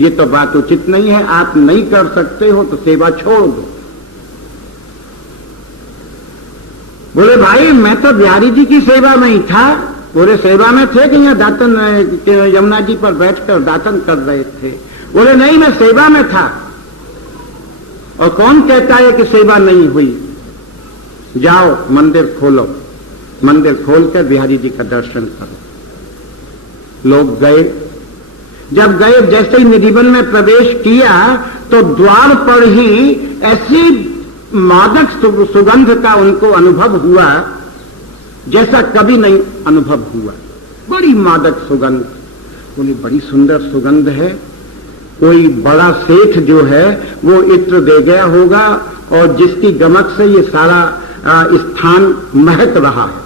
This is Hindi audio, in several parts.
ये तो बात उचित नहीं है, आप नहीं कर सकते हो तो सेवा छोड़ दो। बोले भाई मैं तो बिहारी जी की सेवा में ही था। बोले सेवा में थे कि यहाँ दातन यमुना जी पर बैठकर दातन कर रहे थे? बोले नहीं, मैं सेवा में था। और कौन कहता है कि सेवा नहीं हुई? जाओ मंदिर खोलो, मंदिर खोलकर बिहारी जी का दर्शन करो। लोग गए। जब गए, जैसे ही निधिवन में प्रवेश किया तो द्वार पर ही ऐसी मादक सुगंध का उनको अनुभव हुआ जैसा कभी नहीं अनुभव हुआ। बड़ी मादक सुगंध। बोली बड़ी सुंदर सुगंध है, कोई बड़ा सेठ जो है वो इत्र दे गया होगा और जिसकी गमक से ये सारा स्थान महक रहा है।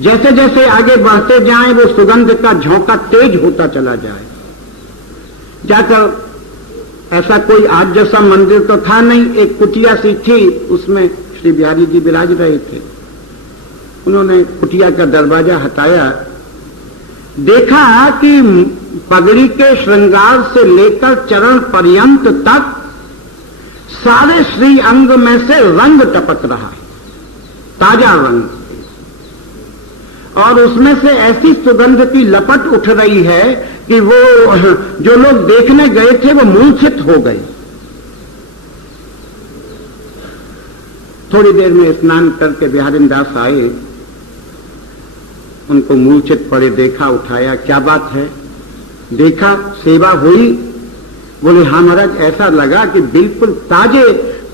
जैसे जैसे आगे बढ़ते जाएं वो सुगंध का झोंका तेज होता चला जाए। जाकर ऐसा कोई आज जैसा मंदिर तो था नहीं, एक कुटिया सी थी, उसमें श्री बिहारी जी विराज रहे थे। उन्होंने कुटिया का दरवाजा हटाया, देखा कि पगड़ी के श्रृंगार से लेकर चरण पर्यंत तक सारे श्री अंग में से रंग टपक रहा है, ताजा रंग, और उसमें से ऐसी सुगंध की लपट उठ रही है कि वो जो लोग देखने गए थे वो मूर्छित हो गए। थोड़ी देर में स्नान करके बिहारीदास आए, उनको मूर्छित पड़े देखा, उठाया, क्या बात है? देखा सेवा हुई? बोले हाँ महाराज, ऐसा लगा कि बिल्कुल ताजे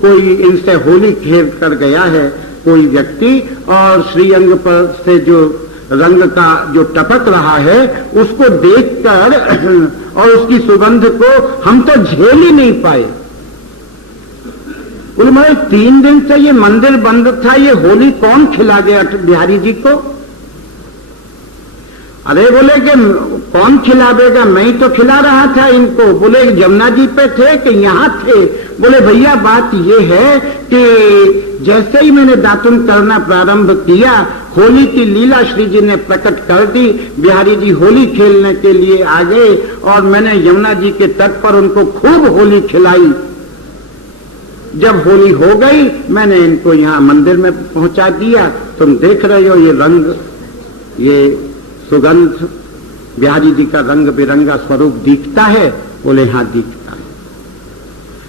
कोई इनसे होली खेल कर गया है कोई व्यक्ति, और श्रीअंग पर से जो रंग का जो टपक रहा है उसको देखकर और उसकी सुगंध को हम तो झेल ही नहीं पाए। बोले महाराज 3 दिन से ये मंदिर बंद था, ये होली कौन खिला गया बिहारी जी को? अरे बोले कि कौन खिलावेगा, मैं ही तो खिला रहा था इनको। बोले यमुना जी पे थे कि यहाँ थे? बोले भैया बात ये है कि जैसे ही मैंने दातुन करना प्रारंभ किया, होली की लीला श्री जी ने प्रकट कर दी। बिहारी जी होली खेलने के लिए आ गए और मैंने यमुना जी के तट पर उनको खूब होली खिलाई। जब होली हो गई मैंने इनको यहाँ मंदिर में पहुंचा दिया। तुम देख रहे हो ये रंग, ये सुगंध, बिहारी जी का रंग बिरंगा स्वरूप दिखता है? बोले हाँ दिखता है।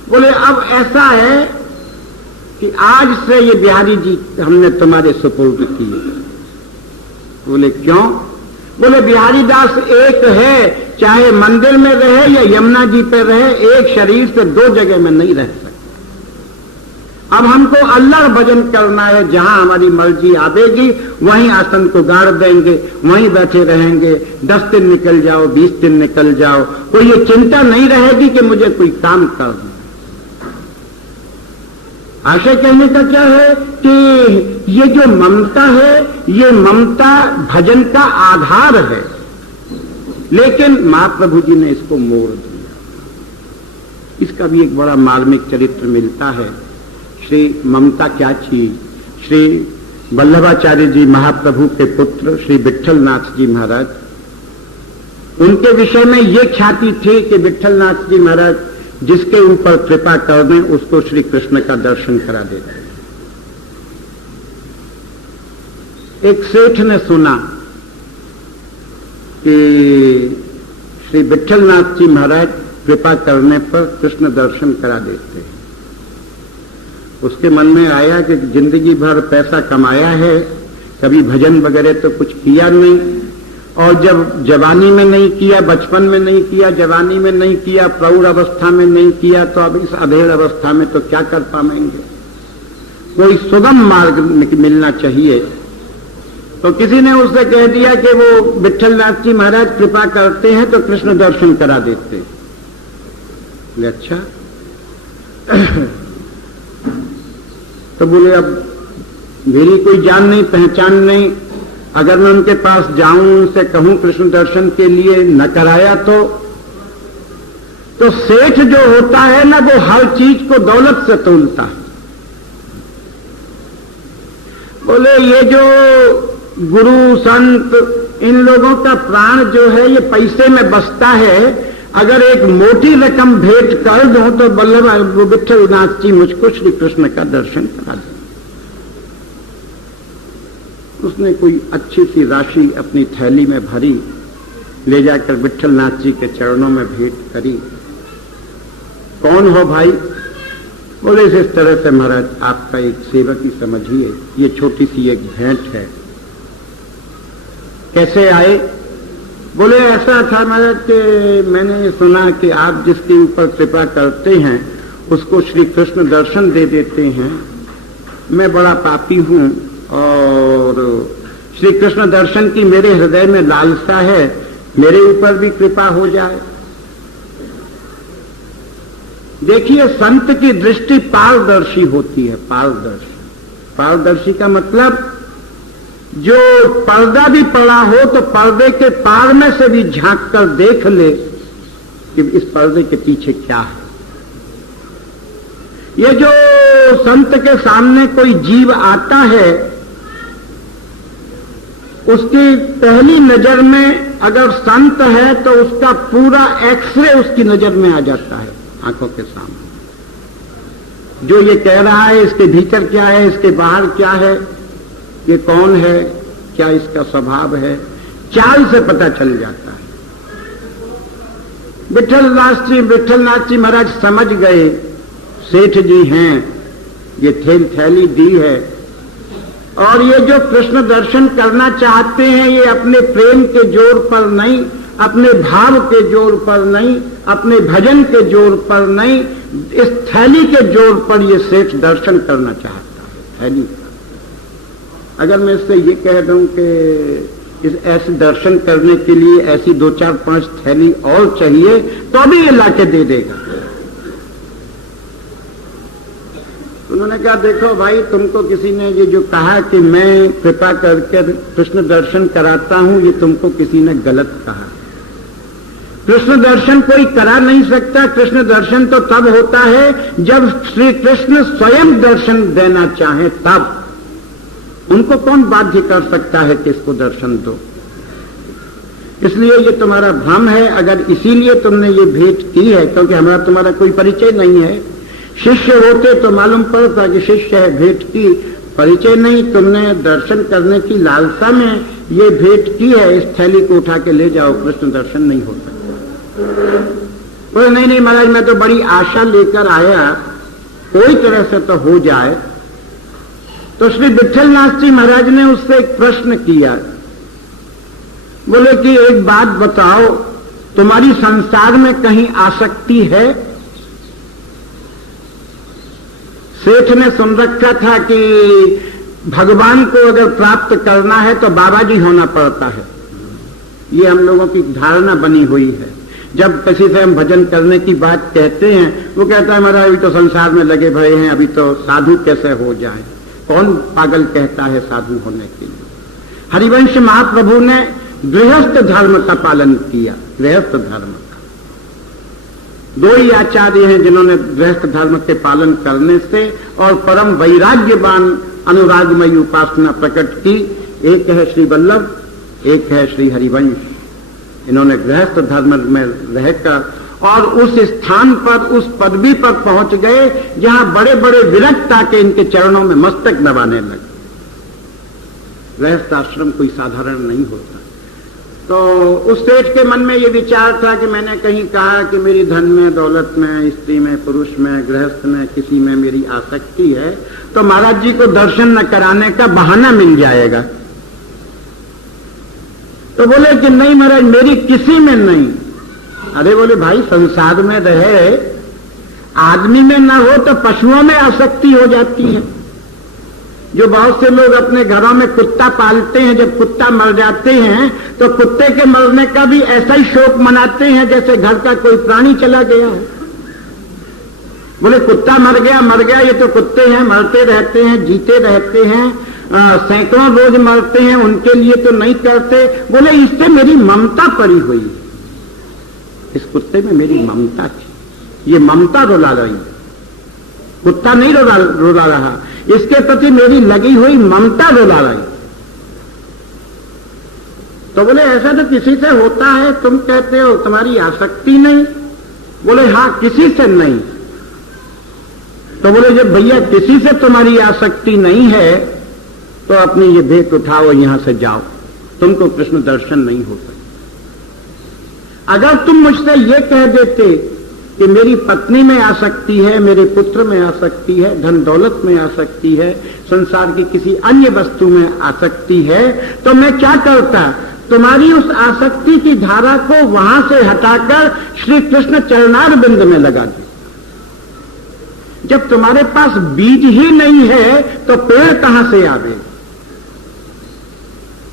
बोले अब ऐसा है कि आज से ये बिहारी जी हमने तुम्हारे सुपुर्द किए। बोले क्यों? बोले बिहारी दास एक है, चाहे मंदिर में रहे या यमुना जी पे रहे, एक शरीर से 2 जगह में नहीं रह सकता। अब हमको अल्लाह भजन करना है, जहां हमारी मर्जी आवेगी वहीं आसन को गाड़ देंगे, वहीं बैठे रहेंगे। 10 दिन निकल जाओ, 20 दिन निकल जाओ, कोई ये चिंता नहीं रहेगी कि मुझे कोई काम करना। आशय कहने का क्या है कि ये जो ममता है, ये ममता भजन का आधार है, लेकिन महाप्रभु जी ने इसको मोड़ दिया। इसका भी एक बड़ा मार्मिक चरित्र मिलता है। श्री ममता क्या चीज? श्री वल्लभाचार्य जी महाप्रभु के पुत्र श्री विट्ठलनाथ जी महाराज, उनके विषय में ये ख्याति थी कि विट्ठलनाथ जी महाराज जिसके ऊपर कृपा कर दें उसको श्री कृष्ण का दर्शन करा देते हैं। एक सेठ ने सुना कि श्री विट्ठलनाथ जी महाराज कृपा करने पर कृष्ण दर्शन करा देते हैं। उसके मन में आया कि जिंदगी भर पैसा कमाया है, कभी भजन वगैरह तो कुछ किया नहीं, और जब जवानी में नहीं किया, बचपन में नहीं किया, जवानी में नहीं किया, प्रौढ़ अवस्था में नहीं किया, तो अब इस अधेड़ अवस्था में तो क्या कर पाएंगे? कोई सुगम मार्ग मिलना चाहिए। तो किसी ने उससे कह दिया कि वो विट्ठलनाथ जी महाराज कृपा करते हैं तो कृष्ण दर्शन करा देते हैं। बोले अच्छा। तो बोले अब मेरी कोई जान नहीं पहचान नहीं, अगर मैं उनके पास जाऊं, उनसे कहूं कृष्ण दर्शन के लिए, न कराया तो सेठ जो होता है ना, वो हर चीज को दौलत से तोलता है। बोले ये जो गुरु संत इन लोगों का प्राण जो है ये पैसे में बसता है, अगर एक मोटी रकम भेंट कर दूं तो वल्लभ विठलनाथ जी मुझको श्री कृष्ण का दर्शन करा दें। उसने कोई अच्छी सी राशि अपनी थैली में भरी, ले जाकर विठलनाथ जी के चरणों में भेंट करी। कौन हो भाई? बोले इस तरह से महाराज आपका एक सेवक ही समझिए, ये छोटी सी एक भेंट है। कैसे आए? बोले ऐसा था महाराज कि मैंने सुना कि आप जिसके ऊपर कृपा करते हैं उसको श्री कृष्ण दर्शन दे देते हैं। मैं बड़ा पापी हूं और श्री कृष्ण दर्शन की मेरे हृदय में लालसा है, मेरे ऊपर भी कृपा हो जाए। देखिए, संत की दृष्टि पारदर्शी होती है। पारदर्शी, पारदर्शी का मतलब जो पर्दा भी पड़ा हो तो पर्दे के पार में से भी झांक कर देख ले कि इस पर्दे के पीछे क्या है। ये जो संत के सामने कोई जीव आता है, उसकी पहली नजर में अगर संत है तो उसका पूरा एक्सरे उसकी नजर में आ जाता है, आंखों के सामने। जो ये कह रहा है इसके भीतर क्या है, इसके बाहर क्या है, ये कौन है, क्या इसका स्वभाव है, चाल से पता चल जाता है। विठलनाथ जी महाराज समझ गए, सेठ जी हैं, ये थैली दी है और ये जो कृष्ण दर्शन करना चाहते हैं ये अपने प्रेम के जोर पर नहीं, अपने भाव के जोर पर नहीं, अपने भजन के जोर पर नहीं, इस थैली के जोर पर ये सेठ दर्शन करना चाहता है, थैली का। अगर मैं इससे ये कह दूं कि इस ऐसे दर्शन करने के लिए ऐसी 2, 4, 5 थैली और चाहिए तो भी ये लाके दे देगा। उन्होंने कहा देखो भाई, तुमको किसी ने ये जो कहा कि मैं कृपा करके कृष्ण दर्शन कराता हूं, ये तुमको किसी ने गलत कहा। कृष्ण दर्शन कोई करा नहीं सकता। कृष्ण दर्शन तो तब होता है जब श्री कृष्ण स्वयं दर्शन देना चाहे, तब। उनको कौन बाध्य कर सकता है कि इसको दर्शन दो? इसलिए ये तुम्हारा भ्रम है। अगर इसीलिए तुमने ये भेंट की है क्योंकि हमारा तुम्हारा कोई परिचय नहीं है, शिष्य होते तो मालूम पड़ता कि शिष्य है, भेंट की, परिचय नहीं, तुमने दर्शन करने की लालसा में ये भेंट की है, इस थैली को उठा के ले जाओ, कृष्ण दर्शन नहीं हो सकता। बोले नहीं महाराज, मैं तो बड़ी आशा लेकर आया, कोई तरह से तो हो जाए। तो श्री विठलनाथ जी महाराज ने उससे एक प्रश्न किया। बोले कि एक बात बताओ, तुम्हारी संसार में कहीं आसक्ति है? सेठ ने सुन रखा था कि भगवान को अगर प्राप्त करना है तो बाबा जी होना पड़ता है। ये हम लोगों की धारणा बनी हुई है। जब किसी से हम भजन करने की बात कहते हैं, वो कहता है महाराज अभी तो संसार में लगे भरे हैं, अभी तो साधु कैसे हो जाए। कौन पागल कहता है साधु होने के लिए? हरिवंश महाप्रभु ने गृहस्थ धर्म का पालन किया। गृहस्थ धर्म का 2 ही आचार्य हैं जिन्होंने गृहस्थ धर्म के पालन करने से और परम वैराग्यवान अनुरागमयी उपासना प्रकट की। एक है श्री वल्लभ, एक है श्री हरिवंश। इन्होंने गृहस्थ धर्म में रहकर और उस स्थान पर, उस पदवी पर पहुंच गए जहां बड़े बड़े विरक्त आके इनके चरणों में मस्तक दबाने लगे। गृहस्थ आश्रम कोई साधारण नहीं होता। तो उस सेठ के मन में ये विचार था कि मैंने कहीं कहा कि मेरी धन में, दौलत में, स्त्री में, पुरुष में, गृहस्थ में, किसी में मेरी आसक्ति है, तो महाराज जी को दर्शन न कराने का बहाना मिल जाएगा। तो बोले कि नहीं महाराज, मेरी किसी में नहीं। अरे बोले भाई, संसार में रहे, आदमी में ना हो तो पशुओं में आसक्ति हो जाती है। जो बहुत से लोग अपने घरों में कुत्ता पालते हैं, जब कुत्ता मर जाते हैं तो कुत्ते के मरने का भी ऐसा ही शोक मनाते हैं जैसे घर का कोई प्राणी चला गया हो। बोले कुत्ता मर गया, ये तो कुत्ते हैं, मरते रहते हैं, जीते रहते हैं, सैकड़ों रोज मरते हैं, उनके लिए तो नहीं करते। बोले इससे मेरी ममता पड़ी हुई है, इस कुत्ते में मेरी ममता थी, ये ममता रुला रही, कुत्ता नहीं रुला रहा, इसके प्रति मेरी लगी हुई ममता रुला रही। तो बोले ऐसा तो किसी से होता है, तुम कहते हो तुम्हारी आसक्ति नहीं। बोले हाँ, किसी से नहीं। तो बोले जब भैया किसी से तुम्हारी आसक्ति नहीं है तो अपनी ये भेंट उठाओ, यहां से जाओ, तुमको कृष्ण दर्शन नहीं हो सकता। अगर तुम मुझसे ये कह देते कि मेरी पत्नी में आसक्ति है, मेरे पुत्र में आसक्ति है, धन दौलत में आसक्ति है, संसार की किसी अन्य वस्तु में आसक्ति है, तो मैं क्या करता? तुम्हारी उस आसक्ति की धारा को वहां से हटाकर श्री कृष्ण चरणार बिंद में लगा दी। जब तुम्हारे पास बीज ही नहीं है तो पेड़ कहां से आवेगा?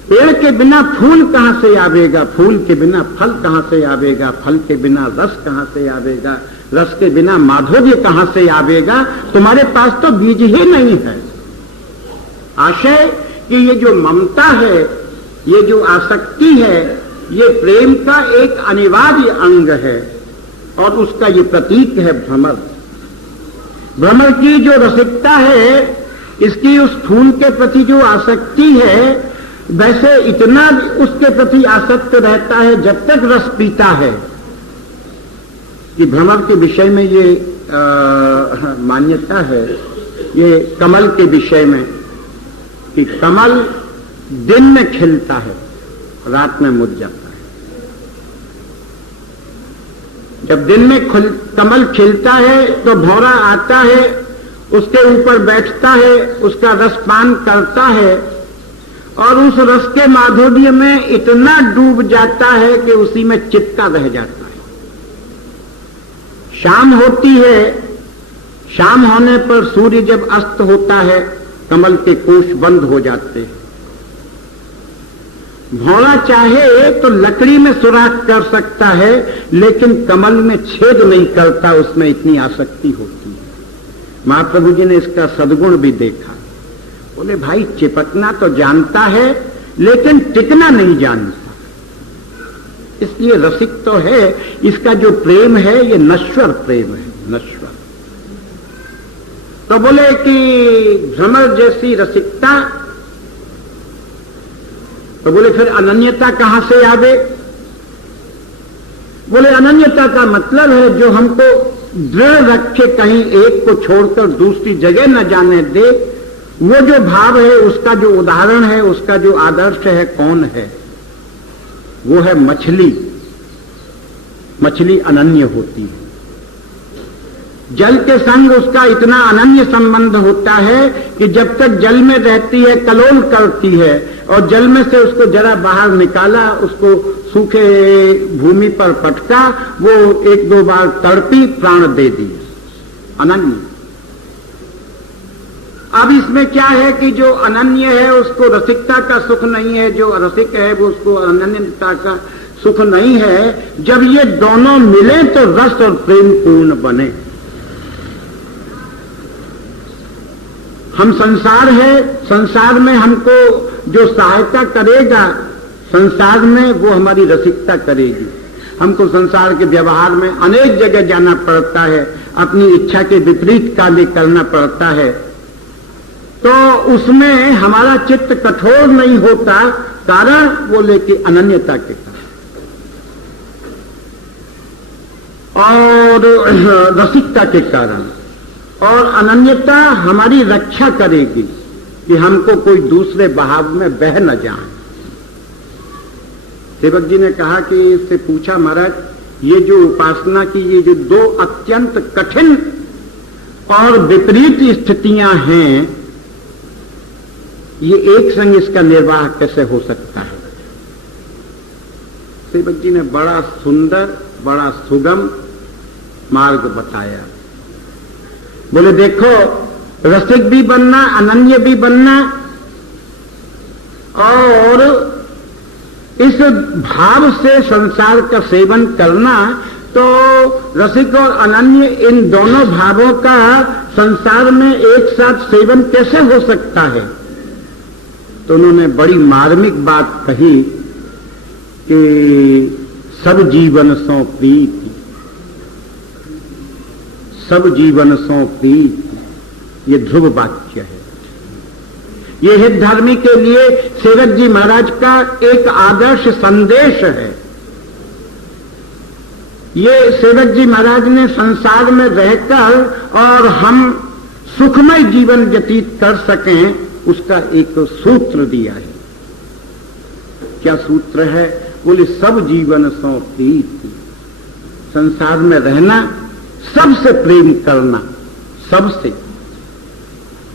पेड़ के बिना फूल कहां से आवेगा? फूल के बिना फल कहां से आवेगा? फल के बिना रस कहां से आवेगा? रस के बिना माधुर्य कहां से आवेगा? तुम्हारे पास तो बीज ही नहीं है। आशय कि ये जो ममता है, ये जो आसक्ति है, ये प्रेम का एक अनिवार्य अंग है और उसका ये प्रतीक है भ्रमर। भ्रमर की जो रसिकता है, इसकी उस फूल के प्रति जो आसक्ति है, वैसे इतना उसके प्रति आसक्त रहता है जब तक रस पीता है कि भ्रमर के विषय में ये मान्यता है, ये कमल के विषय में, कि कमल दिन में खिलता है, रात में मुरझाता है। जब दिन में कमल खिलता है तो भौरा आता है, उसके ऊपर बैठता है, उसका रस पान करता है और उस रस के माधुर्य में इतना डूब जाता है कि उसी में चिपका रह जाता है। शाम होती है, शाम होने पर सूर्य जब अस्त होता है, कमल के कोश बंद हो जाते हैं। भौरा चाहे तो लकड़ी में सुराख कर सकता है, लेकिन कमल में छेद नहीं करता, उसमें इतनी आसक्ति होती है। महाप्रभु जी ने इसका सद्गुण भी देखा। बोले भाई चिपकना तो जानता है लेकिन टिकना नहीं जानता, इसलिए रसिक तो है। इसका जो प्रेम है ये नश्वर प्रेम है, नश्वर। तो बोले कि भ्रमर जैसी रसिकता, तो बोले फिर अनन्यता कहां से आवे? बोले अनन्यता का मतलब है जो हमको दृढ़ रखे, कहीं एक को छोड़कर दूसरी जगह न जाने दे। वो जो भाव है, उसका जो उदाहरण है, उसका जो आदर्श है, कौन है? वो है मछली। मछली अनन्य होती है, जल के संग उसका इतना अनन्य संबंध होता है कि जब तक जल में रहती है कलोल करती है, और जल में से उसको जरा बाहर निकाला, उसको सूखे भूमि पर पटका, वो एक दो बार तड़पी, प्राण दे दिया। अनन्य। अब इसमें क्या है कि जो अनन्य है उसको रसिकता का सुख नहीं है, जो रसिक है वो उसको अनन्यता का सुख नहीं है। जब ये दोनों मिले तो रस और प्रेम पूर्ण बने। हम संसार है, संसार में हमको जो सहायता करेगा संसार में, वो हमारी रसिकता करेगी। हमको संसार के व्यवहार में अनेक जगह जाना पड़ता है, अपनी इच्छा के विपरीत कार्य करना पड़ता है, तो उसमें हमारा चित्त कठोर नहीं होता। कारण बोले कि अनन्यता के कारण, और रसिकता के कारण। और अनन्यता हमारी रक्षा करेगी कि हमको कोई दूसरे बहाव में बह न जाए। सेवक जी ने कहा कि इससे पूछा, महाराज ये जो उपासना की ये जो दो अत्यंत कठिन और विपरीत स्थितियां हैं, ये एक संग इसका निर्वाह कैसे हो सकता है? सेवक जी ने बड़ा सुंदर, बड़ा सुगम मार्ग बताया। बोले देखो, रसिक भी बनना, अनन्य भी बनना, और इस भाव से संसार का सेवन करना, तो रसिक और अनन्य इन दोनों भावों का संसार में एक साथ सेवन कैसे हो सकता है? तो उन्होंने बड़ी मार्मिक बात कही कि सब जीवन सो प्रीति, सब जीवन सो प्रीति, ये ध्रुव वाक्य है। ये हितधर्मी के लिए सेवक जी महाराज का एक आदर्श संदेश है। ये सेवक जी महाराज ने संसार में रहकर और हम सुखमय जीवन व्यतीत कर सकें उसका एक सूत्र दिया है। क्या सूत्र है? बोले सब जीवन सो प्रीति, संसार में रहना, सबसे प्रेम करना, सबसे,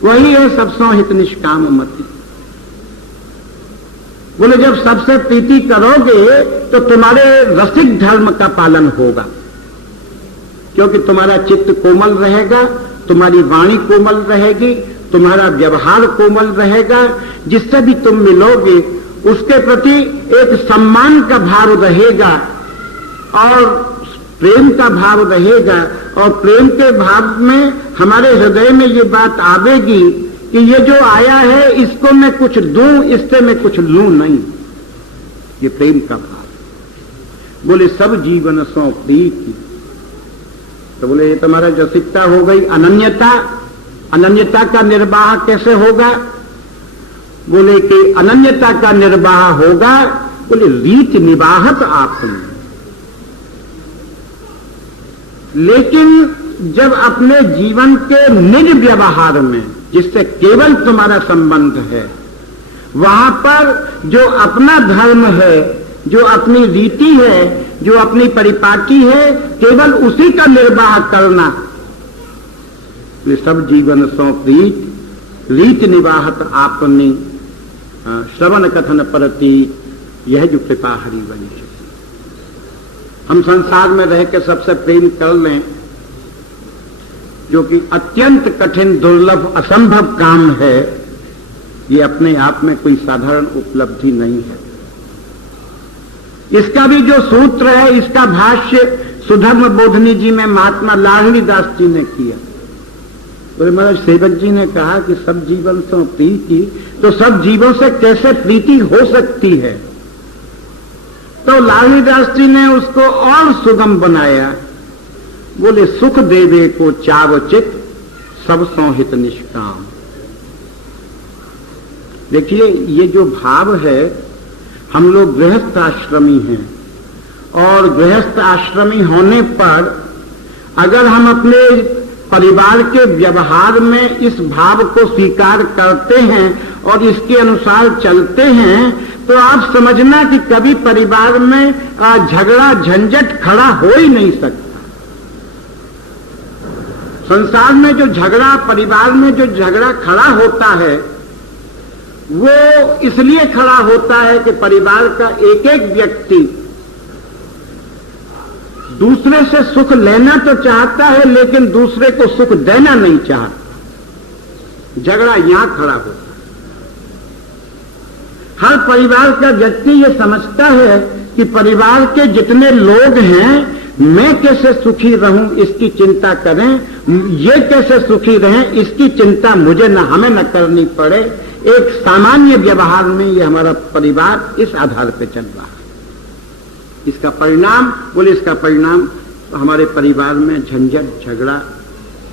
वही है सबसो हित निष्काम मति। बोले जब सबसे प्रीति करोगे तो तुम्हारे रसिक धर्म का पालन होगा, क्योंकि तुम्हारा चित्त कोमल रहेगा, तुम्हारी वाणी कोमल रहेगी, तुम्हारा व्यवहार कोमल रहेगा। जिससे भी तुम मिलोगे उसके प्रति एक सम्मान का भाव रहेगा और प्रेम का भाव रहेगा। और प्रेम के भाव में हमारे हृदय में ये बात आवेगी कि ये जो आया है इसको मैं कुछ दूं, इससे मैं कुछ लूं नहीं। ये प्रेम का भाव। बोले सब जीवन सो प्रीति, तो बोले ये तुम्हारा रसिकता हो गई। अनन्यता, अनन्यता का निर्वाह कैसे होगा? बोले कि अनन्यता का निर्वाह होगा, बोले रीत निवाहत आपने। लेकिन जब अपने जीवन के निज व्यवहार में, जिससे केवल तुम्हारा संबंध है, वहां पर जो अपना धर्म है, जो अपनी रीति है, जो अपनी परिपाटी है, केवल उसी का निर्वाह करना। ये सब जीवन सो प्रीत, रीत निवाहत आपने श्रवण कथन परति, यह जो कृपा हरिवंश। हम संसार में रह के सबसे प्रेम कर लें, जो कि अत्यंत कठिन, दुर्लभ, असंभव काम है, ये अपने आप में कोई साधारण उपलब्धि नहीं है। इसका भी जो सूत्र है, इसका भाष्य सुधर्म बोधनी जी में महात्मा लाडली दास जी ने किया। बोले महाराज सेवक जी ने कहा कि सब जीवन से प्रीति, तो सब जीवों से कैसे प्रीति हो सकती है? तो लाडली दास जी ने उसको और सुगम बनाया। बोले सुख देवे को चावचित, सब संहित निष्काम। देखिए ये जो भाव है, हम लोग गृहस्थ आश्रमी हैं, और गृहस्थ आश्रमी होने पर अगर हम अपने परिवार के व्यवहार में इस भाव को स्वीकार करते हैं और इसके अनुसार चलते हैं, तो आप समझना कि कभी परिवार में झगड़ा झंझट खड़ा हो ही नहीं सकता। संसार में जो झगड़ा, परिवार में जो झगड़ा खड़ा होता है, वो इसलिए खड़ा होता है कि परिवार का एक एक व्यक्ति दूसरे से सुख लेना तो चाहता है, लेकिन दूसरे को सुख देना नहीं चाहता। झगड़ा यहां खड़ा होता है। हर परिवार का व्यक्ति ये समझता है कि परिवार के जितने लोग हैं, मैं कैसे सुखी रहूं इसकी चिंता करें, ये कैसे सुखी रहें इसकी चिंता मुझे न, हमें न करनी पड़े। एक सामान्य व्यवहार में ये हमारा परिवार इस आधार पर चल रहा है। इसका परिणाम, बोले इसका परिणाम हमारे परिवार में झंझट, झगड़ा,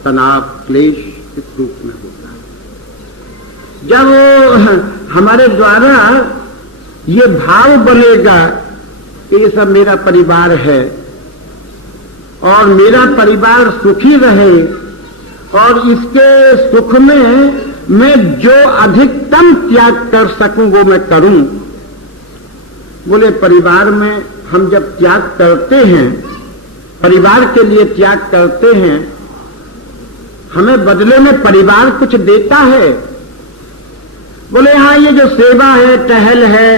तनाव, क्लेश इस रूप में होता है। जब हमारे द्वारा ये भाव बनेगा कि ये सब मेरा परिवार है और मेरा परिवार सुखी रहे, और इसके सुख में मैं जो अधिकतम त्याग कर सकूं वो मैं करूं। बोले परिवार में हम जब त्याग करते हैं, परिवार के लिए त्याग करते हैं, हमें बदले में परिवार कुछ देता है। बोले हाँ, ये जो सेवा है, टहल है,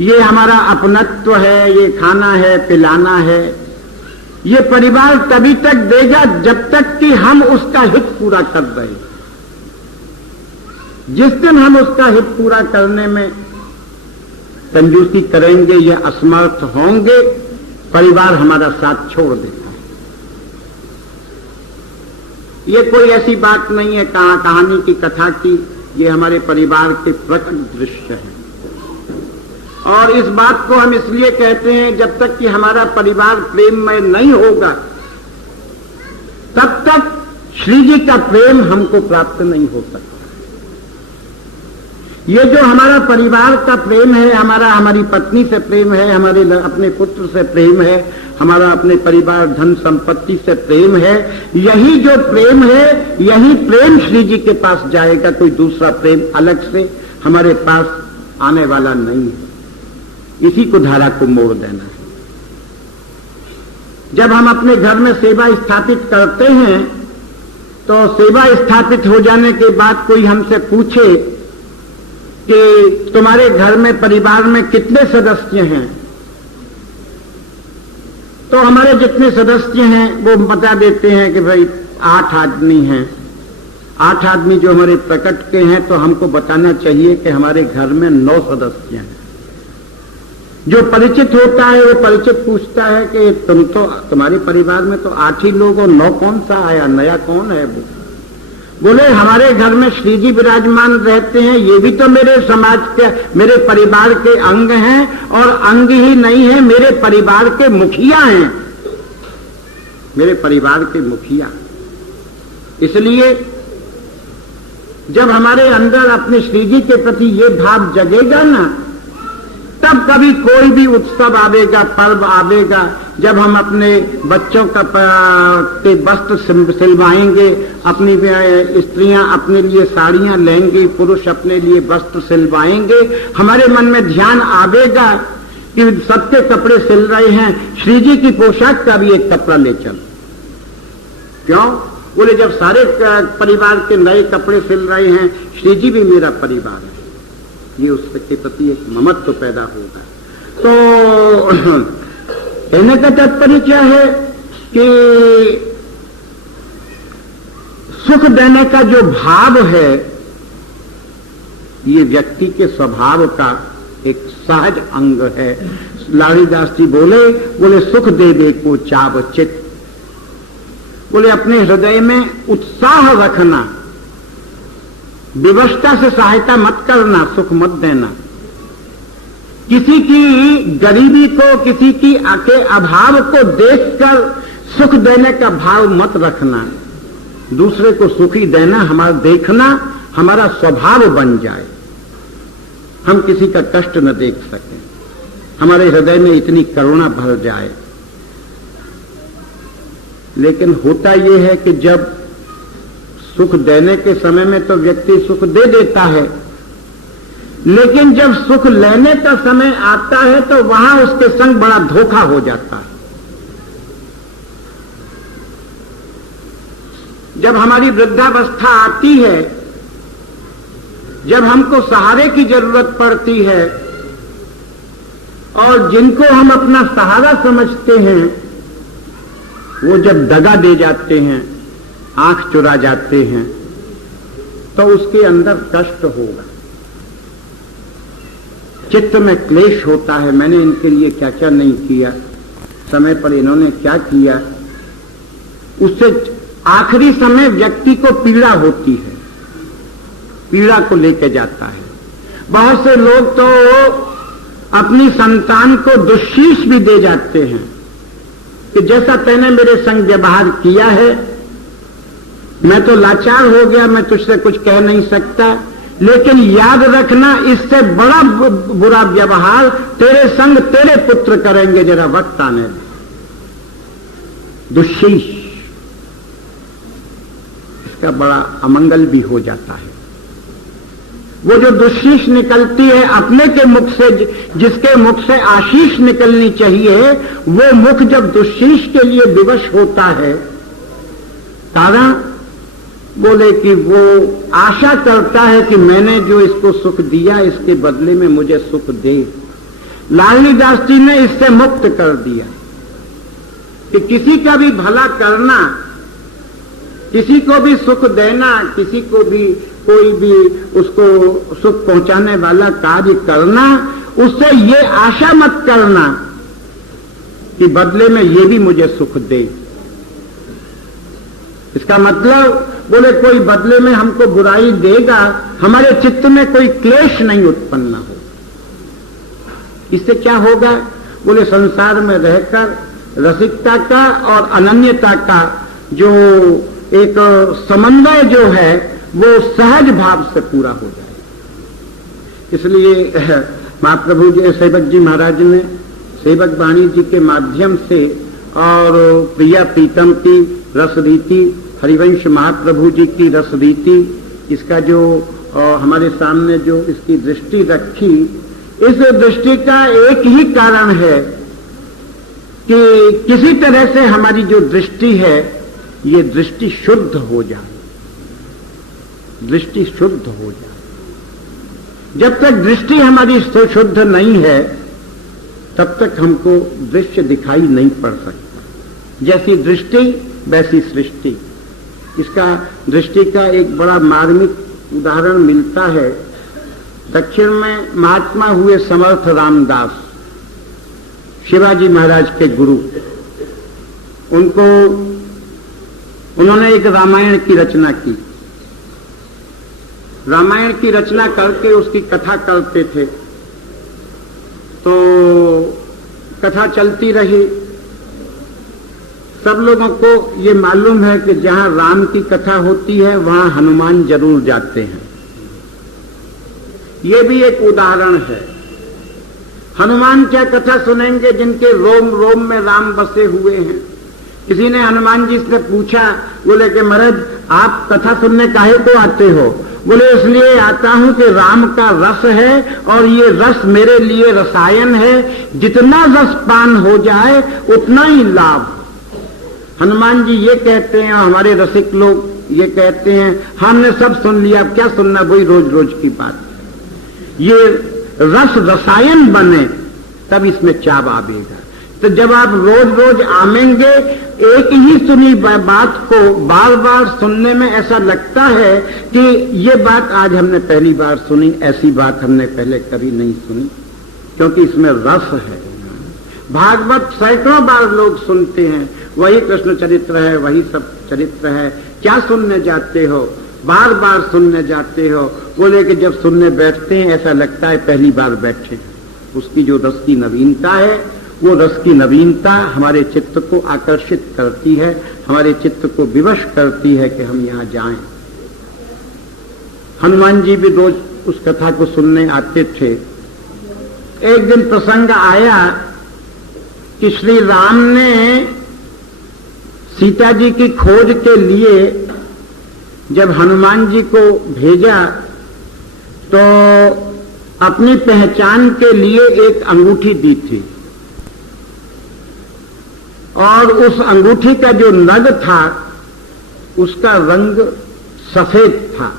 ये हमारा अपनत्व है, ये खाना है, पिलाना है, ये परिवार तभी तक देगा जब तक कि हम उसका हित पूरा कर रहे। जिस दिन हम उसका हित पूरा करने में कंजूसी करेंगे या असमर्थ होंगे, परिवार हमारा साथ छोड़ देता है। ये कोई ऐसी बात नहीं है कहानी की, कथा की, ये हमारे परिवार के प्रकट दृश्य है। और इस बात को हम इसलिए कहते हैं, जब तक कि हमारा परिवार प्रेममय नहीं होगा, तब तक श्री जी का प्रेम हमको प्राप्त नहीं हो सकता। ये जो हमारा परिवार का प्रेम है, हमारी पत्नी से प्रेम है, हमारे अपने पुत्र से प्रेम है, हमारा अपने परिवार धन संपत्ति से प्रेम है, यही जो प्रेम है, यही प्रेम श्री जी के पास जाएगा। कोई दूसरा प्रेम अलग से हमारे पास आने वाला नहीं है। इसी को धारा को मोड़ देना है। जब हम अपने घर में सेवा स्थापित करते हैं तो सेवा स्थापित हो जाने के बाद कोई हमसे पूछे कि तुम्हारे घर में परिवार में कितने सदस्य हैं, तो हमारे जितने सदस्य हैं वो बता देते हैं कि भाई 8 आदमी हैं। 8 आदमी जो हमारे प्रकट के हैं, तो हमको बताना चाहिए कि हमारे घर में 9 सदस्य हैं। जो परिचित होता है वो परिचित पूछता है कि तुम्हारे परिवार में तो 8 ही लोग, और 9 कौन सा आया, नया कौन है वो? बोले हमारे घर में श्री जी विराजमान रहते हैं, ये भी तो मेरे समाज के, मेरे परिवार के अंग हैं, और अंग ही नहीं है, मेरे परिवार के मुखिया हैं, मेरे परिवार के मुखिया। इसलिए जब हमारे अंदर अपने श्री जी के प्रति ये भाव जगेगा ना, तब कभी कोई भी उत्सव आवेगा, पर्व आवेगा, जब हम अपने बच्चों के वस्त्र सिलवाएंगे, अपनी स्त्रियां अपने लिए साड़ियां लेंगी, पुरुष अपने लिए वस्त्र सिलवाएंगे, हमारे मन में ध्यान आवेगा कि सबके कपड़े सिल रहे हैं, श्री जी की पोशाक का भी एक कपड़ा ले चल। क्यों? बोले जब सारे परिवार के नए कपड़े सिल रहे हैं, श्री जी भी मेरा परिवार है, ये उसके प्रति एक ममत्व पैदा होगा। तो कहने का तात्पर्य क्या है कि सुख देने का जो भाव है, ये व्यक्ति के स्वभाव का एक सहज अंग है। लाड़ीदास जी बोले सुख देवे को चाव चित, बोले अपने हृदय में उत्साह रखना, विवशता से सहायता मत करना, सुख मत देना। किसी की गरीबी को, किसी की के अभाव को देखकर सुख देने का भाव मत रखना। दूसरे को सुखी देना, हमारा देखना हमारा स्वभाव बन जाए। हम किसी का कष्ट न देख सकें, हमारे हृदय में इतनी करुणा भर जाए। लेकिन होता यह है कि जब सुख देने के समय में तो व्यक्ति सुख दे देता है, लेकिन जब सुख लेने का समय आता है तो वहां उसके संग बड़ा धोखा हो जाता है। जब हमारी वृद्धावस्था आती है, जब हमको सहारे की जरूरत पड़ती है, और जिनको हम अपना सहारा समझते हैं वो जब दगा दे जाते हैं, आंख चुरा जाते हैं, तो उसके अंदर कष्ट होगा, चित्त में क्लेश होता है। मैंने इनके लिए क्या क्या नहीं किया, समय पर इन्होंने क्या किया। उससे आखिरी समय व्यक्ति को पीड़ा होती है, पीड़ा को लेके जाता है। बहुत से लोग तो अपनी संतान को दुष्शीष भी दे जाते हैं कि जैसा तैने मेरे संग व्यवहार किया है, मैं तो लाचार हो गया, मैं तुझसे कुछ कह नहीं सकता, लेकिन याद रखना इससे बड़ा बुरा व्यवहार तेरे संग तेरे पुत्र करेंगे, जरा वक्त आने दे। दुष्शीष, इसका बड़ा अमंगल भी हो जाता है। वो जो दुष्शीष निकलती है अपने के मुख से, जिसके मुख से आशीष निकलनी चाहिए, वो मुख जब दुष्शीष के लिए विवश होता है, कारण बोले कि वो आशा करता है कि मैंने जो इसको सुख दिया, इसके बदले में मुझे सुख दे। लालनीदास जी ने इससे मुक्त कर दिया कि किसी का भी भला करना, किसी को भी सुख देना, किसी को भी कोई भी उसको सुख पहुंचाने वाला कार्य करना, उससे ये आशा मत करना कि बदले में ये भी मुझे सुख दे। इसका मतलब बोले कोई बदले में हमको बुराई देगा, हमारे चित्त में कोई क्लेश नहीं उत्पन्न हो। इससे क्या होगा? बोले संसार में रहकर रसिकता का और अनन्यता का जो एक समन्वय जो है वो सहज भाव से पूरा हो जाए। इसलिए महाप्रभु जी सेवक जी महाराज ने सेवक वाणी जी के माध्यम से और प्रिया प्रीतम की रस रीति, हरिवंश महाप्रभु जी की रस रीति, इसका जो हमारे सामने जो इसकी दृष्टि रखी, इस दृष्टि का एक ही कारण है कि किसी तरह से हमारी जो दृष्टि है ये दृष्टि शुद्ध हो जाए, दृष्टि शुद्ध हो जाए। जब तक दृष्टि हमारी शुद्ध नहीं है तब तक हमको दृश्य दिखाई नहीं पड़ सकता। जैसी दृष्टि वैसी सृष्टि। इसका दृष्टि का एक बड़ा मार्मिक उदाहरण मिलता है। दक्षिण में महात्मा हुए समर्थ रामदास, शिवाजी महाराज के गुरु, उन्होंने एक रामायण की रचना की। रामायण की रचना करके उसकी कथा करते थे, तो कथा चलती रही। सब लोगों को ये मालूम है कि जहां राम की कथा होती है वहां हनुमान जरूर जाते हैं। ये भी एक उदाहरण है। हनुमान क्या कथा सुनेंगे जिनके रोम रोम में राम बसे हुए हैं। किसी ने हनुमान जी से पूछा, बोले कि महाराज आप कथा सुनने काहे को आते हो? बोले इसलिए आता हूं कि राम का रस है और ये रस मेरे लिए रसायन है, जितना रस पान हो जाए उतना ही लाभ। हनुमान जी ये कहते हैं और हमारे रसिक लोग ये कहते हैं हमने सब सुन लिया, अब क्या सुनना, वही रोज रोज की बात। ये रस रसायन बने तब इसमें चाव आवेगा। तो जब आप रोज रोज आमेंगे, एक ही सुनी बात को बार बार सुनने में ऐसा लगता है कि ये बात आज हमने पहली बार सुनी, ऐसी बात हमने पहले कभी नहीं सुनी, क्योंकि इसमें रस है। भागवत सैकड़ों बार लोग सुनते हैं, वही कृष्ण चरित्र है, वही सब चरित्र है, क्या सुनने जाते हो, बार बार सुनने जाते हो। बोले कि जब सुनने बैठते हैं ऐसा लगता है पहली बार बैठे। उसकी जो रस की नवीनता है, वो रस की नवीनता हमारे चित्त को आकर्षित करती है, हमारे चित्त को विवश करती है कि हम यहां जाएं। हनुमान जी भी रोज उस कथा को सुनने आते थे। एक दिन प्रसंग आया कि श्री राम ने सीता जी की खोज के लिए जब हनुमान जी को भेजा तो अपनी पहचान के लिए एक अंगूठी दी थी, और उस अंगूठी का जो नग था उसका रंग सफेद था।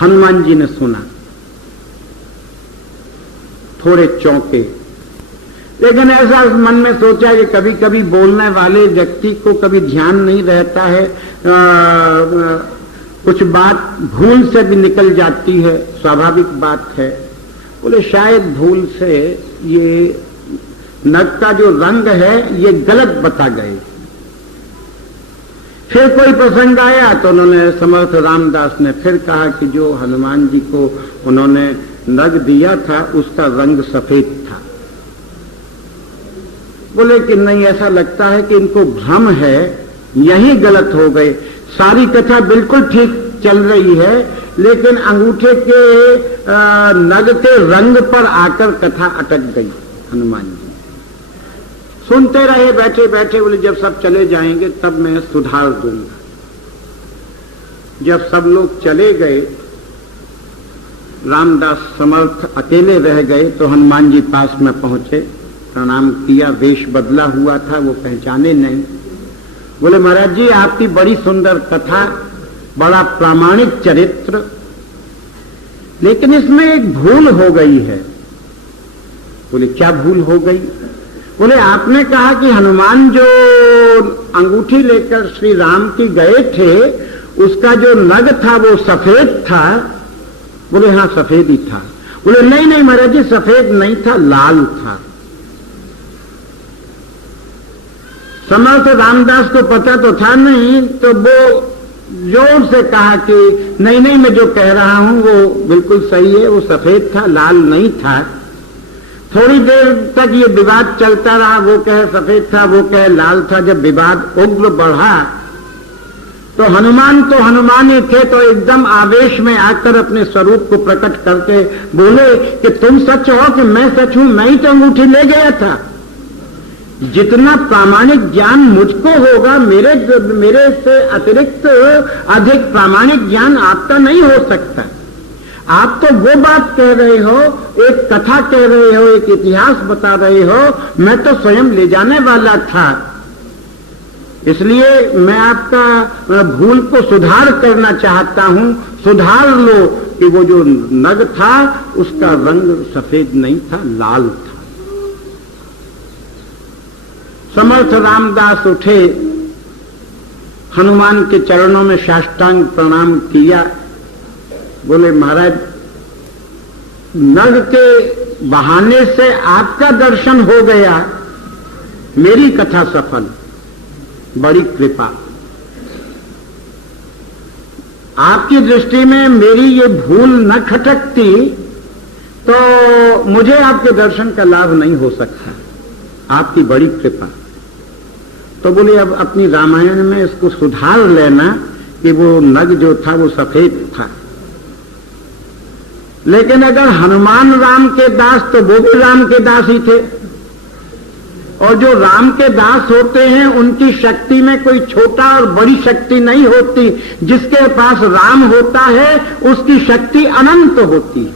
हनुमान जी ने सुना, थोड़े चौंके, लेकिन ऐसा मन में सोचा कि कभी कभी बोलने वाले व्यक्ति को कभी ध्यान नहीं रहता है, कुछ बात भूल से भी निकल जाती है, स्वाभाविक बात है। बोले शायद भूल से ये नग का जो रंग है ये गलत बता गए। फिर कोई प्रसंग आया तो उन्होंने समर्थ रामदास ने फिर कहा कि जो हनुमान जी को उन्होंने नग दिया था उसका रंग सफेद था। बोले कि नहीं, ऐसा लगता है कि इनको भ्रम है, यही गलत हो गए। सारी कथा बिल्कुल ठीक चल रही है, लेकिन अंगूठे के नग के रंग पर आकर कथा अटक गई। हनुमान जी सुनते रहे बैठे बैठे। बोले जब सब चले जाएंगे तब मैं सुधार दूंगा। जब सब लोग चले गए, रामदास समर्थ अकेले रह गए, तो हनुमान जी पास में पहुंचे, प्रणाम किया। वेश बदला हुआ था, वो पहचाने नहीं। बोले महाराज जी आपकी बड़ी सुंदर कथा, बड़ा प्रामाणिक चरित्र, लेकिन इसमें एक भूल हो गई है। बोले क्या भूल हो गई? बोले आपने कहा कि हनुमान जो अंगूठी लेकर श्री राम की गए थे उसका जो नग था वो सफेद था। बोले हाँ सफेद ही था। बोले नहीं नहीं महाराज जी सफेद नहीं था, लाल था। समर्थ रामदास को पता तो था नहीं, तो वो जोर से कहा कि नहीं नहीं मैं जो कह रहा हूं वो बिल्कुल सही है, वो सफेद था, लाल नहीं था। थोड़ी देर तक ये विवाद चलता रहा, वो कहे सफेद था, वो कहे लाल था। जब विवाद उग्र बढ़ा तो हनुमान ही थे, तो एकदम आवेश में आकर अपने स्वरूप को प्रकट करके बोले कि तुम सच हो कि मैं सच हूं, मैं ही तो अंगूठी ले गया था। जितना प्रामाणिक ज्ञान मुझको होगा, मेरे से अतिरिक्त अधिक प्रामाणिक ज्ञान आपका नहीं हो सकता। आप तो वो बात कह रहे हो, एक कथा कह रहे हो, एक इतिहास बता रहे हो, मैं तो स्वयं ले जाने वाला था। इसलिए मैं आपका भूल को सुधार करना चाहता हूं, सुधार लो कि वो जो नग था उसका रंग सफेद नहीं था, लाल था। समर्थ रामदास उठे, हनुमान के चरणों में साष्टांग प्रणाम किया, बोले महाराज नग के बहाने से आपका दर्शन हो गया, मेरी कथा सफल, बड़ी कृपा। आपकी दृष्टि में मेरी ये भूल न खटकती तो मुझे आपके दर्शन का लाभ नहीं हो सकता, आपकी बड़ी कृपा। तो बोले अब अपनी रामायण में इसको सुधार लेना कि वो नग जो था वो सफेद था। लेकिन अगर हनुमान राम के दास तो वो भी राम के दास ही थे, और जो राम के दास होते हैं उनकी शक्ति में कोई छोटा और बड़ी शक्ति नहीं होती। जिसके पास राम होता है उसकी शक्ति अनंत होती है।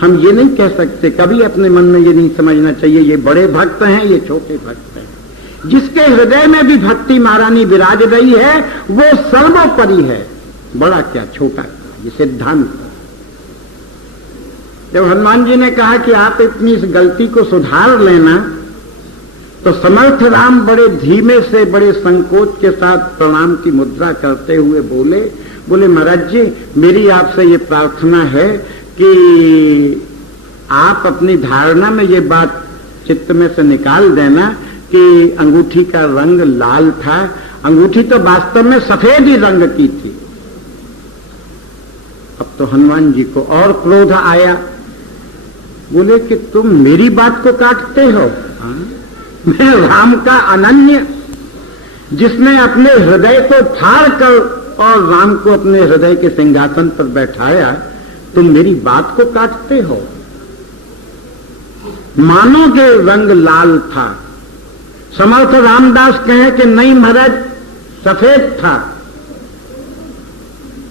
हम ये नहीं कह सकते, कभी अपने मन में ये नहीं समझना चाहिए ये बड़े भक्त हैं, ये छोटे भक्त हैं। जिसके हृदय में भी भक्ति महारानी विराज रही है वो सर्वोपरि है, बड़ा क्या छोटा क्या, ये सिद्धांत। जब हनुमान जी ने कहा कि आप इतनी इस गलती को सुधार लेना, तो समर्थ राम बड़े धीमे से, बड़े संकोच के साथ प्रणाम की मुद्रा करते हुए बोले महाराज जी मेरी आपसे ये प्रार्थना है कि आप अपनी धारणा में ये बात चित्त में से निकाल देना कि अंगूठी का रंग लाल था। अंगूठी तो वास्तव में सफेद ही रंग की थी। अब तो हनुमान जी को और क्रोध आया, बोले कि तुम मेरी बात को काटते हो। मैं राम का अनन्य, जिसने अपने हृदय को फाड़ कर और राम को अपने हृदय के सिंहासन पर बैठाया, तुम मेरी बात को काटते हो। मानो के रंग लाल था। समर्थ रामदास कहे कि नहीं महाराज सफेद था।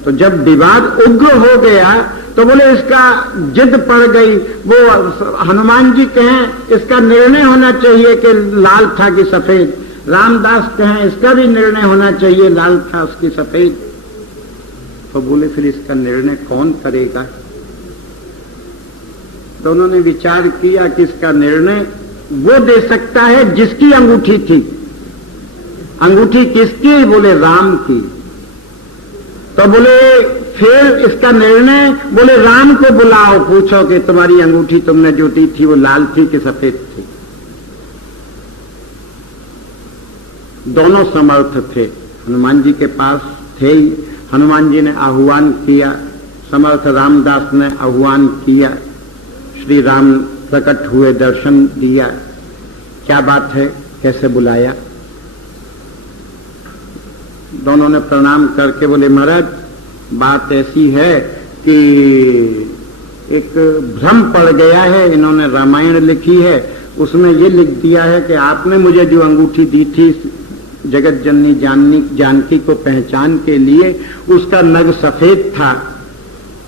तो जब विवाद उग्र हो गया तो बोले इसका जिद पड़ गई। वो हनुमान जी कहें इसका निर्णय होना चाहिए कि लाल था कि सफेद। रामदास कहें इसका भी निर्णय होना चाहिए लाल था उसकी सफेद। तो बोले फिर इसका निर्णय कौन करेगा? तो उन्होंने विचार किया कि इसका निर्णय वो दे सकता है जिसकी अंगूठी थी। अंगूठी किसकी? बोले राम की। तो बोले फिर इसका निर्णय, बोले राम को बुलाओ, पूछो कि तुम्हारी अंगूठी तुमने जो दी थी वो लाल थी कि सफेद थी। दोनों समर्थ थे, हनुमान जी के पास थे ही। हनुमान जी ने आह्वान किया, समर्थ रामदास ने आह्वान किया, श्री राम प्रकट हुए, दर्शन दिया। क्या बात है, कैसे बुलाया? दोनों ने प्रणाम करके बोले महाराज बात ऐसी है कि एक भ्रम पड़ गया है। इन्होंने रामायण लिखी है, उसमें ये लिख दिया है कि आपने मुझे जो अंगूठी दी थी जगत जननी जानकी को पहचान के लिए, उसका नग सफेद था।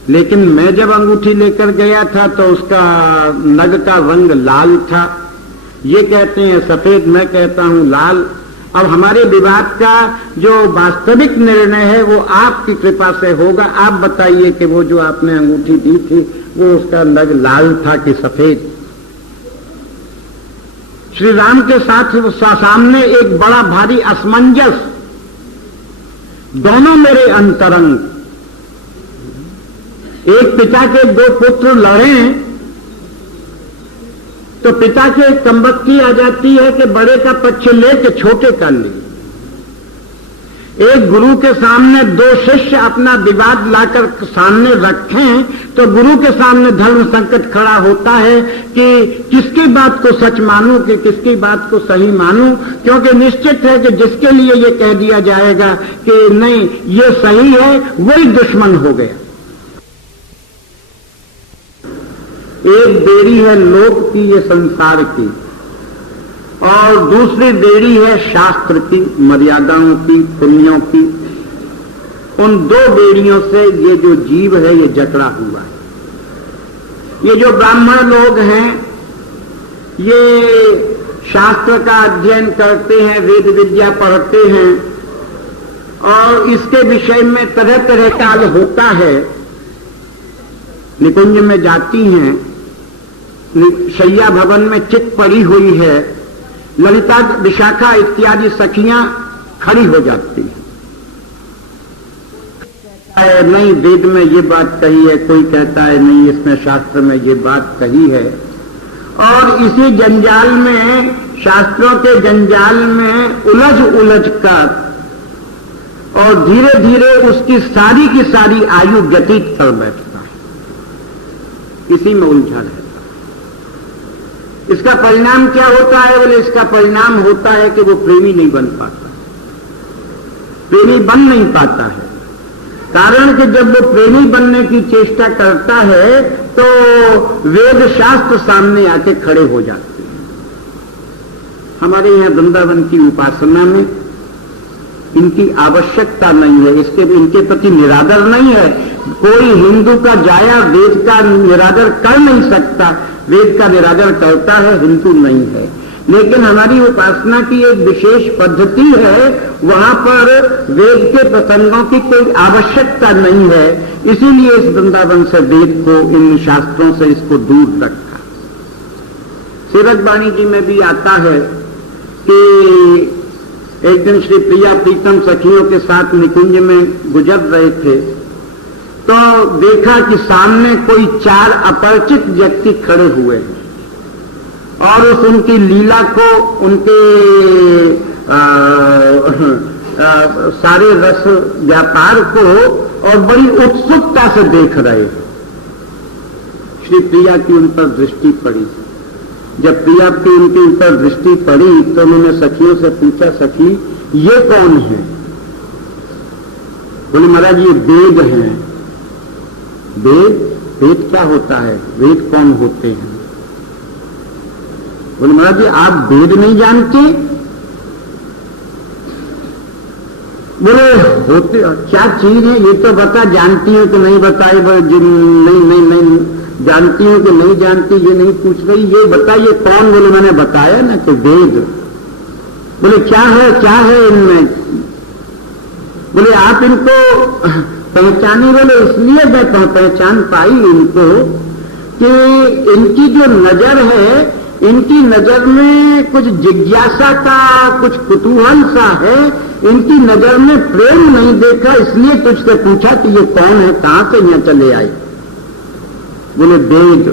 लेकिन मैं जब अंगूठी लेकर गया था तो उसका नग का रंग लाल था। ये कहते हैं सफेद, मैं कहता हूं लाल। अब हमारे विवाद का जो वास्तविक निर्णय है वो आपकी कृपा से होगा। आप बताइए कि वो जो आपने अंगूठी दी थी वो उसका नग लाल था कि सफेद? श्री राम के साथ सामने एक बड़ा भारी असमंजस। दोनों मेरे अंतरंग, एक पिता के दो पुत्र लड़े तो पिता के कमबख्ती आ जाती है कि बड़े का पक्ष ले कि छोटे का ले। एक गुरु के सामने दो शिष्य अपना विवाद लाकर सामने रखें तो गुरु के सामने धर्म संकट खड़ा होता है कि किसकी बात को सच मानूं कि किसकी बात को सही मानूं, क्योंकि निश्चित है कि जिसके लिए ये कह दिया जाएगा कि नहीं ये सही है वही दुश्मन हो गया। एक बेड़ी है लोक की, ये संसार की, और दूसरी बेड़ी है शास्त्र की, मर्यादाओं की, पुण्यों की। उन दो बेड़ियों से ये जो जीव है ये जकड़ा हुआ है। ये जो ब्राह्मण लोग हैं ये शास्त्र का अध्ययन करते हैं, वेद विद्या पढ़ते हैं और इसके विषय में तरह तरह काल होता है। निकुंज में जाती हैं, शैया भवन में चित पड़ी हुई है, ललिता विशाखा इत्यादि सखियां खड़ी हो जाती हैं। नहीं वेद में ये बात कही है, कोई कहता है नहीं इसमें शास्त्र में ये बात कही है, और इसी जंजाल में, शास्त्रों के जंजाल में उलझ कर और धीरे धीरे उसकी सारी की सारी आयु व्यतीत कर बैठता है, इसी में उलझा रहता है। इसका परिणाम क्या होता है? बोले इसका परिणाम होता है कि वो प्रेमी नहीं बन पाता, प्रेमी बन नहीं पाता है। कारण कि जब वो प्रेमी बनने की चेष्टा करता है तो वेद शास्त्र सामने आके खड़े हो जाते हैं। हमारे यहाँ वृंदावन की उपासना में इनकी आवश्यकता नहीं है, इनके प्रति निरादर नहीं है। कोई हिंदू का जाया वेद का निरादर कर नहीं सकता, वेद का निरादर करता है, हिंदू नहीं है। लेकिन हमारी उपासना की एक विशेष पद्धति है, वहां पर वेद के प्रसंगों की कोई आवश्यकता नहीं है, इसीलिए इस वृंदावन से वेद को, इन शास्त्रों से इसको दूर रखा। सीरतवाणी जी में भी आता है कि एक दिन श्री प्रिया प्रीतम सखियों के साथ निकुंज में गुजर रहे थे तो देखा कि सामने कोई चार अपरिचित व्यक्ति खड़े हुए हैं और उस उनकी लीला को, उनके सारे रस व्यापार को और बड़ी उत्सुकता से देख रहे। श्री प्रिया की उन पर दृष्टि पड़ी। जब प्रिया की उनके ऊपर दृष्टि पड़ी तो उन्होंने सखियों से पूछा, सखी ये कौन है? बोले महाराज ये वेद हैं। वेद? वेद क्या होता है? वेद कौन होते हैं? बोले महाराज जी आप वेद नहीं जानते? बोले होते क्या चीज है ये तो बता, जानती हो कि नहीं बताए? नहीं जानती हूं कि नहीं जानती ये नहीं पूछ रही, ये बताइए कौन? बोले मैंने बताया ना कि वेद। बोले क्या है इनमें? बोले आप इनको पहचाने? बोले इसलिए मैं पहचान पाई इनको कि इनकी जो नजर है, इनकी नजर में कुछ जिज्ञासा का, कुछ कुतूहल सा है, इनकी नजर में प्रेम नहीं देखा, इसलिए तुझसे पूछा कि ये कौन है, कहां से यहां चले आए? बोले वेद।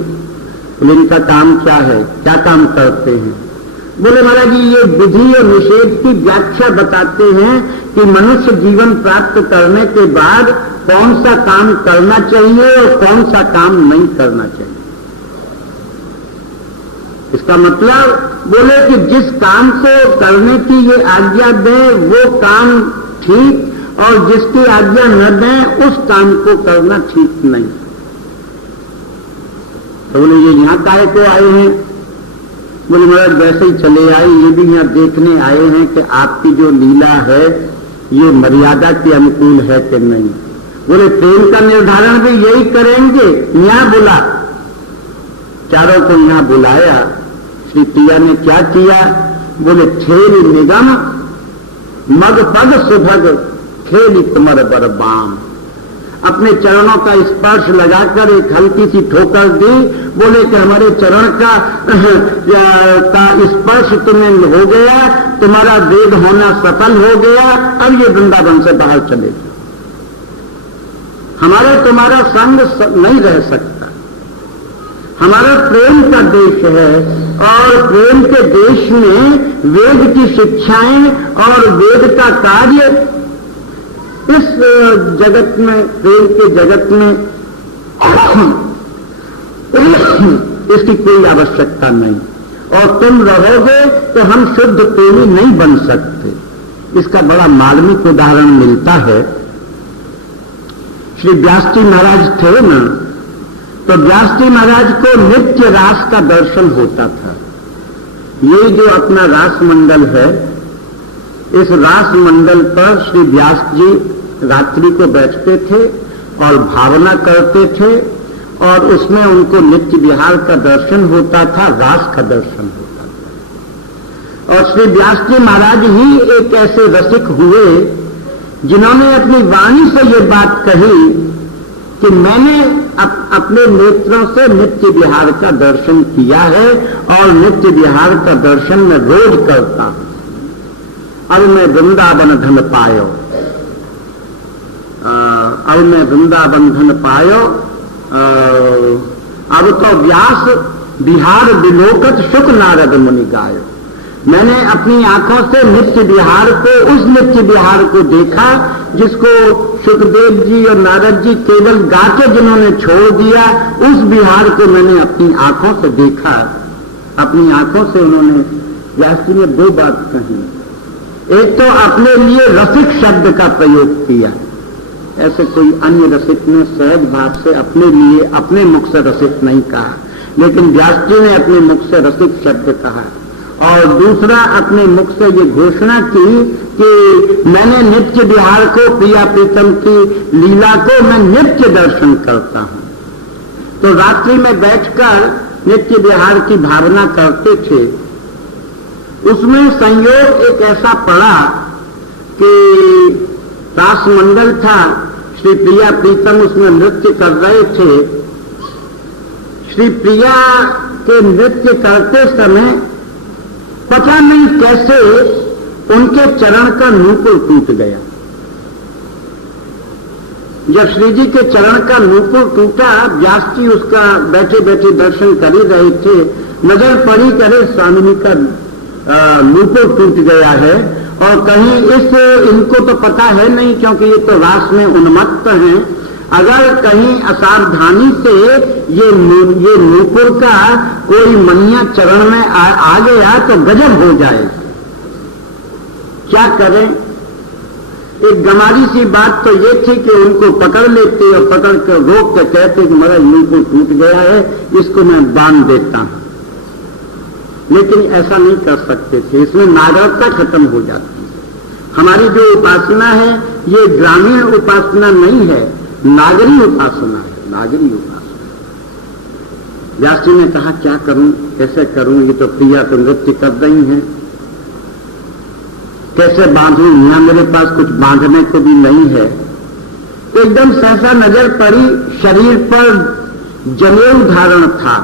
बोले इनका काम क्या है, क्या काम करते हैं? बोले महाराज जी ये विधि और निषेध की व्याख्या बताते हैं कि मनुष्य जीवन प्राप्त करने के बाद कौन सा काम करना चाहिए और कौन सा काम नहीं करना चाहिए। इसका मतलब बोले कि जिस काम को करने की ये आज्ञा दें वो काम ठीक, और जिसकी आज्ञा न दें उस काम को करना ठीक नहीं। तो बोले ये यहां काहे को आए हैं? बोले महाराज वैसे ही चले आए, ये भी यहां देखने आए हैं कि आपकी जो लीला है ये मर्यादा के अनुकूल है कि नहीं। बोले प्रेम का निर्धारण भी यही करेंगे, यहां बुला। चारों को यहां बुलाया। श्री प्रिया ने क्या किया? बोले खेल निगम मग पग सुभग खेल तुमर बर बाम। अपने चरणों का स्पर्श लगाकर एक हल्की सी ठोकर दी। बोले कि हमारे चरण का स्पर्श तुम्हें हो गया, तुम्हारा वेद होना सफल हो गया, अब ये वृंदावन से बाहर चले जाओ, हमारा तुम्हारा संग नहीं रह सकता। हमारा प्रेम का देश है और प्रेम के देश में वेद की शिक्षाएं और वेद का कार्य इस जगत में, प्रेम के जगत में इसकी कोई आवश्यकता नहीं, और तुम रहोगे तो हम शुद्ध प्रेमी नहीं बन सकते। इसका बड़ा मार्मिक उदाहरण मिलता है। श्री व्यास जी महाराज थे ना, तो व्यास जी महाराज को नित्य रास का दर्शन होता था। ये जो अपना रास मंडल है, इस रास मंडल पर श्री व्यास जी रात्रि को बैठते थे और भावना करते थे, और उसमें उनको नित्य विहार का दर्शन होता था, रास का दर्शन होता था। और श्री व्यास जी महाराज ही एक ऐसे रसिक हुए जिन्होंने अपनी वाणी से ये बात कही कि मैंने अपने नेत्रों से नित्य विहार का दर्शन किया है, और नित्य विहार का दर्शन मैं रोज करता हूं। अब मैं वृंदावन धन पायो, अब मैं वृंदावन धन पायो, अब तो व्यास विहार विलोकत शुक नारद मुनि गायो। मैंने अपनी आंखों से नित्य विहार को, उस नित्य विहार को देखा जिसको सुखदेव जी और नारद जी केवल गा के जिन्होंने छोड़ दिया, उस विहार को मैंने अपनी आंखों से देखा। अपनी आंखों से उन्होंने, व्यास जी ने दो बात कही। एक तो अपने लिए रसिक शब्द का प्रयोग किया, ऐसे कोई अन्य रसिक ने सहज भाव से अपने लिए अपने मुख से रसिक नहीं कहा, लेकिन व्यास जी ने अपने मुख से रसिक शब्द कहा। और दूसरा, अपने मुख से ये घोषणा की कि मैंने नित्य विहार को, प्रिया प्रीतम की लीला को मैं नित्य दर्शन करता हूं। तो रात्रि में बैठकर नित्य विहार की भावना करते थे। उसमें संयोग एक ऐसा पड़ा कि रास मंडल था, श्री प्रिया प्रीतम उसमें नृत्य कर रहे थे। श्री प्रिया के नृत्य करते समय पता नहीं कैसे उनके चरण का नूपुर टूट गया। जब श्री जी के चरण का नूपुर टूटा, व्यास जी उसका बैठे बैठे दर्शन कर ही रहे थे, नजर पड़ी करे स्वामिनी का नूपुर टूट गया है, और कहीं इनको तो पता है नहीं, क्योंकि ये तो रास में उन्मत्त हैं। अगर कहीं असावधानी से ये नूपुर का कोई मनिया चरण में आ गया तो गजब हो जाए। क्या करें? एक गमारी सी बात तो ये थी कि उनको पकड़ लेते और पकड़ कर रोक के कहते कि मेरा नूपुर टूट गया है, इसको मैं बांध देता हूं। लेकिन ऐसा नहीं कर सकते थे, इसमें नागरिकता खत्म हो जाती है। हमारी जो उपासना है ये ग्रामीण उपासना नहीं है, नागरी उपासना है, नागरी उपासना। व्यास जी ने कहा क्या करूं, कैसे करूं, ये तो प्रिया तो नृत्य कर रही हैं, कैसे बांधूं, यहां मेरे पास कुछ बांधने को भी नहीं है। तो एकदम सहसा नजर पड़ी, शरीर पर जनेऊ धारण था।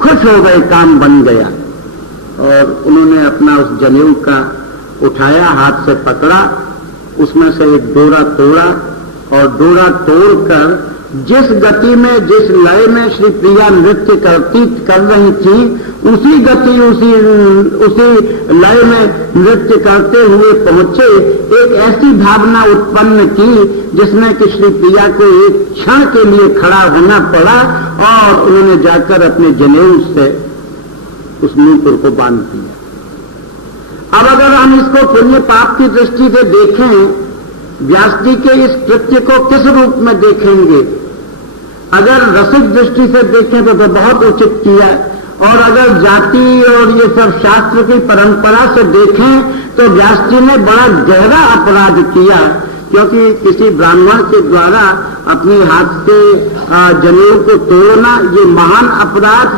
खुश हो गए, काम बन गया। और उन्होंने अपना उस जनेऊ का उठाया, हाथ से पकड़ा, उसमें से एक डोरा तोड़ा, और डोरा तोड़कर जिस गति में, जिस लय में श्री प्रिया नृत्य कर रही थी, उसी गति, उसी लय में नृत्य करते हुए पहुंचे। एक ऐसी भावना उत्पन्न की जिसमें कि श्री प्रिया को एक क्षण के लिए खड़ा होना पड़ा, और उन्होंने जाकर अपने जनेऊ से उस नूपुर को बांध दिया। अब अगर हम इसको पुण्य पाप की दृष्टि से देखें, व्यास जी के इस कृत्य को किस रूप में देखेंगे? अगर रसिक दृष्टि से देखें तो बहुत उचित किया, और अगर जाति और ये सब शास्त्र की परंपरा से देखें तो व्यास जी ने बड़ा गहरा अपराध किया, क्योंकि किसी ब्राह्मण के द्वारा अपने हाथ से जनेऊ को तोड़ना ये महान अपराध,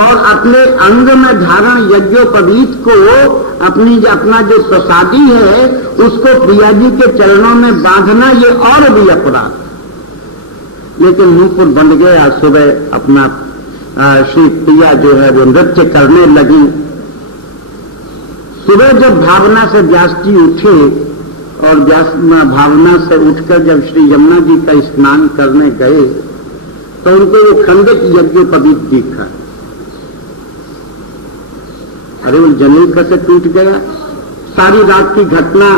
और अपने अंग में धारण यज्ञोपवीत को अपना जो प्रसादी है उसको प्रिया जी के चरणों में बांधना ये और भी अपराध। लेकिन नूपुर बंध गया। सुबह अपना श्री प्रिया जो है वो नृत्य करने लगी। सुबह जब भावना से व्यास जी उठे, और भावना से उठकर जब श्री यमुना जी का स्नान करने गए तो उनको वो खंडित यज्ञोपवीत दिखा। अरे वो जनेऊ कैसे टूट गया? सारी रात की घटना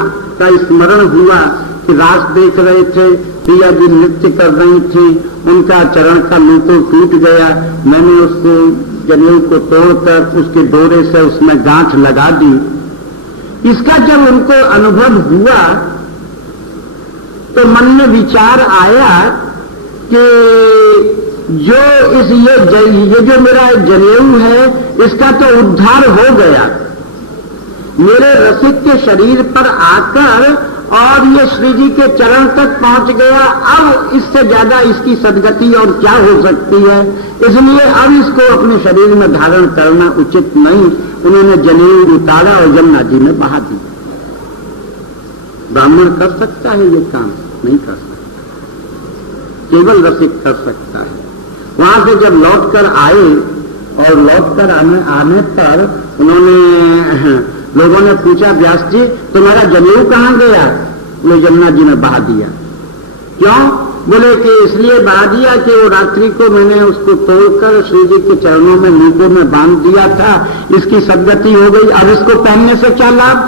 उसका स्मरण हुआ कि रास देख रहे थे, प्रिया जी नृत्य कर रही थी, उनका चरण का लूटो टूट गया, मैंने उसको जनेऊ को तोड़कर उसके डोरे से उसमें गांठ लगा दी। इसका जब उनको अनुभव हुआ तो मन में विचार आया कि जो ये जो मेरा जनेऊ है इसका तो उद्धार हो गया, मेरे रसिक के शरीर पर आकर और ये श्री जी के चरण तक पहुंच गया। अब इससे ज्यादा इसकी सदगति और क्या हो सकती है, इसलिए अब इसको अपने शरीर में धारण करना उचित नहीं। उन्होंने जनेऊ उतारा और यमुना जी में बहा दिया। ब्राह्मण कर सकता है ये काम? नहीं कर सकता, केवल रसिक कर सकता है। वहां से जब लौटकर आए और लौटकर आने पर उन्होंने लोगों ने पूछा, व्यास जी तुम्हारा जनेऊ कहां गया? बोले यमुना जी में बहा दिया। क्यों? बोले कि इसलिए बहा दिया कि वो रात्रि को मैंने उसको तोड़कर श्री जी के चरणों में नींबू में बांध दिया था, इसकी सदगति हो गई, अब इसको पहनने से क्या लाभ?